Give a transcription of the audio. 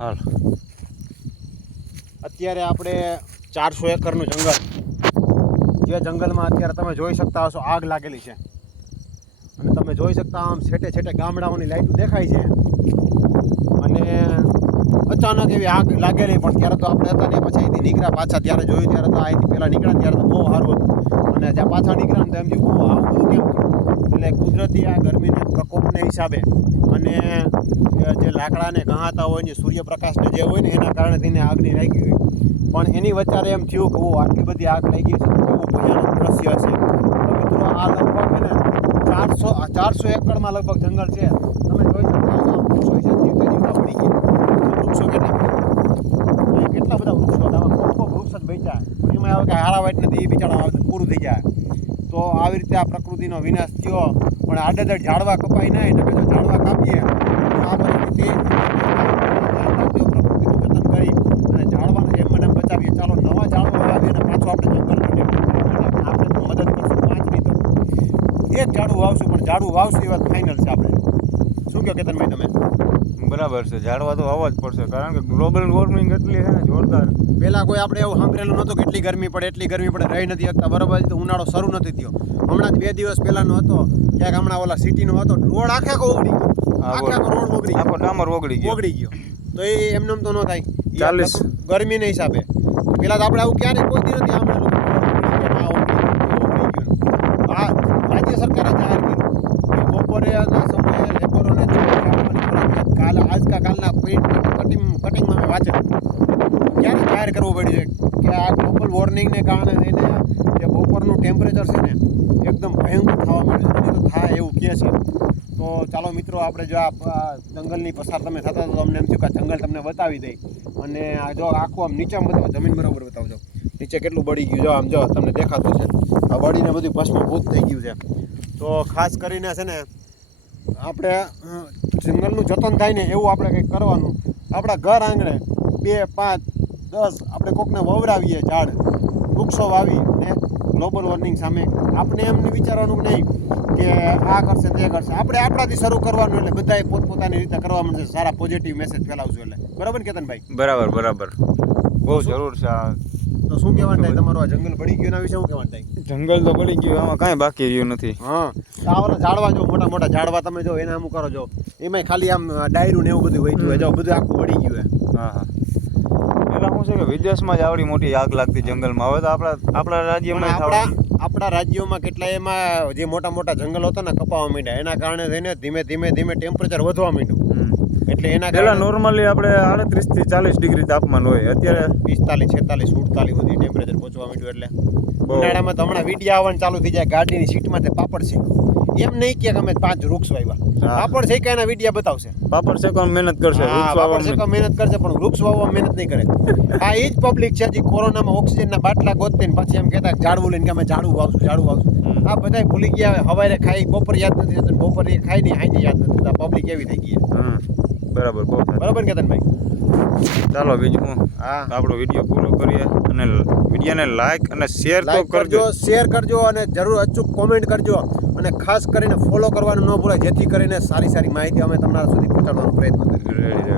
હાલ અત્યારે આપણે 400 એકરનું જંગલ, જે જંગલમાં અત્યારે તમે જોઈ શકતા હશો આગ લાગેલી છે અને તમે જોઈ શકતા આમ છેટે છેટે ગામડાઓની લાઈટો દેખાય છે અને અચાનક એવી આગ લાગેલી. પણ ત્યારે તો આપણે હતા ને પછી અહીંથી નીકળ્યા પાછા, ત્યારે જોયું ત્યારે તો અહીંથી પહેલાં નીકળ્યા ત્યારે તો બહુ સારું હતું અને જ્યાં પાછા નીકળ્યા ને તો એમ થયું બહુ આવું બધું કેમ થયું. એટલે કુદરતી આ ગરમીને પ્રકોપને હિસાબે અને જે લાકડાને ગહાતા હોય ને સૂર્યપ્રકાશને જે હોય ને એના કારણે તેને આગની લાગી ગઈ. પણ એની વચ્ચે એમ થયું કે આટલી બધી આગ લાગી છે તો કેવું ભયાનક દ્રશ્ય હશે. તો મિત્રો આ લગભગ છે ને 400 એકરમાં લગભગ જંગલ છે. તમે જોઈ શકો છો વૃક્ષો છે જીવતા જીવતા પડી ગયા. વૃક્ષો કેટલા બધા વૃક્ષો આવા ખૂબ વૃક્ષ જ બચ્યા. એમાં આવે કે હારાવાઈટ નથી એ બિચારા પૂરું થઈ જાય. તો આવી રીતે આ પ્રકૃતિનો વિનાશ થયો. પણ આડેધડ ઝાડવા કપાય નહીં, નકર જો ઝાડવા કાપીએ તો આ પરિસ્થિતિ પ્રકૃતિનું જતન કરી અને ઝાડવાને જેમ મને બચાવીએ. ચાલો નવા ઝાડવા વાવીએ અને પાછું આપણે જંગલ માટે આપણે તો મદદ કરશું. 5 નહીં તો એક ઝાડું વાવશું, પણ ઝાડું વાવશું એ વાત ફાઇનલ છે આપણે. શું કહો કેતનભાઈ તમે? બરાબર છે, ઝાડવા તો આવવા જ પડશે, કારણ કે ગ્લોબલ વોર્મિંગ એટલી છે ને જોરદાર. પહેલાં કોઈ આપણે એવું સાંભળેલું નહોતું કે એટલી ગરમી પડે રહી નથી શકતા. બરાબર, તો ઉનાળો શરૂ નથી થયો. હમણાં જ 2 દિવસ પહેલાંનો હતો, ક્યાંક હમણાં ઓલા સિટીનો હતો, રોડ આખો ઓગળી ગયો. આખો રોડ ઓગળી ગયો, આખો ડામર ઓગળી ગયો. તો એ એમને તો ન થાય 40 ગરમીના હિસાબે. પહેલાં તો આપણે આવું ક્યારેય કોઈ દી નથી સાંભળેલું. આ રાજ્ય સરકારે જાહેર કર્યું કે બપોરેના સમયે લેબરોને કાલના કટિંગમાં મેં વાંચેલું. ક્યારે જાહેર કરવું પડ્યું છે કે આ ગ્લોબલ વોર્મિંગને કારણે થઈને જે બપોરનું ટેમ્પરેચર છે ને એકદમ ભયંકર થવા માંડ્યું છે. તો થાય એવું કહે છે. તો ચાલો મિત્રો, આપણે જો આ જંગલની પસાર તમે થતા તો અમને એમ થયું કે જંગલ તમને બતાવી દઈ. અને આ જો આખું આમ નીચે બતાવો, જમીન બરાબર બતાવજો નીચે કેટલું બળી ગયું. જો આમ જો તમને દેખાતું છે આ બળીને બધું ભસ્મભૂત થઈ ગયું છે. તો ખાસ કરીને છે ને આપણે જંગલનું જતન થાય ને એવું આપણે કંઈક કરવાનું. આપણા ઘર આંગણે 2, 5, 10 આપણે કોકને વવરાવીએ ઝાડ, વૃક્ષો વાવી ને ગ્લોબલ વોર્મિંગ સામે આપણે એમને વિચારવાનું નહીં કે આ કરશે તે કરશે. આપણે આપણાથી શરૂ કરવાનું. એટલે બધાએ પોતપોતાની રીતે કરવા માંડશે. સારા પોઝિટિવ મેસેજ ફેલાવશું. એટલે બરાબર ને કેતનભાઈ? બરાબર બહુ જરૂર છે આ. તો શું કહેવાનું થાય તમારું? આ જંગલ બળી ગયું એના વિશે શું કહેવાનું થાય? જંગલ તો બળી ગયું, આમાં કાંઈ બાકી રહ્યું નથી. હા, આ ઓલા ઝાડવા જો મોટા મોટા ઝાડવા તમે જો એને અમુક કરો જો એમાંય ખાલી આમ ડાયરું ને એવું બધું વહીતું હોય. જો બધું આખું બળી ગયું. હા પેલા શું છે કે વિદેશમાં જ આવડી મોટી આગ લાગતી જંગલમાં. હવે તો આપણા રાજ્યમાં આપણા રાજ્યોમાં કેટલા એમાં જે મોટા મોટા જંગલો હતા ને કપાવા માંડ્યા. એના કારણે થઈને ધીમે ધીમે ટેમ્પરેચર વધવા માંડ્યું. એટલે એના પહેલાં નોર્મલી આપણે 38 થી 40 ડિગ્રી તાપમાન હોય, અત્યારે 45, 46, 47 સુધી ટેમ્પરેચર પહોંચવા માંડ્યું. એટલે ઉનાળામાં તો હમણાં વિડીયો આવવાનું ચાલુ થઈ જાય ગાડીની સીટમાં તે પાપડ છે. એમ નહીં કે અમે 5 વૃક્ષ વાવ્યા, પાપડ છે કે એના વિડીયા બતાવશે. પાપડ છે કોણ મહેનત કરશે, પાપડ છે કે મહેનત કરશે, પણ વૃક્ષ વાવવા મહેનત નહીં કરે. આ એ જ પબ્લિક છે જે કોરોનામાં ઓક્સિજનના બાટલા ગોતતે ને પછી એમ કહેતા ઝાડવું લઈને કે અમે ઝાડવું વાવશું. આ બધા ભૂલી ગયા. હવારે ખાઈ બપોર યાદ નથી રહેતું, બપોરે ખાઈ નહીં હાઈ યાદ નથી રહેતા. પબ્લિક એવી થઈ ગઈ. બરાબર બરાબર ને કેતનભાઈ? ચાલો બીજું આપણો વિડીયો પૂરો કરીએ અને વિડીયોને લાઈક અને શેર તો કરજો. શેર કરજો અને જરૂર અચૂક કોમેન્ટ કરજો અને ખાસ કરીને ફોલો કરવાનું ન ભૂલાય, જેથી કરીને સારી માહિતી અમે તમારા સુધી પહોંચાડવાનો પ્રયત્ન કરીએ. રેડી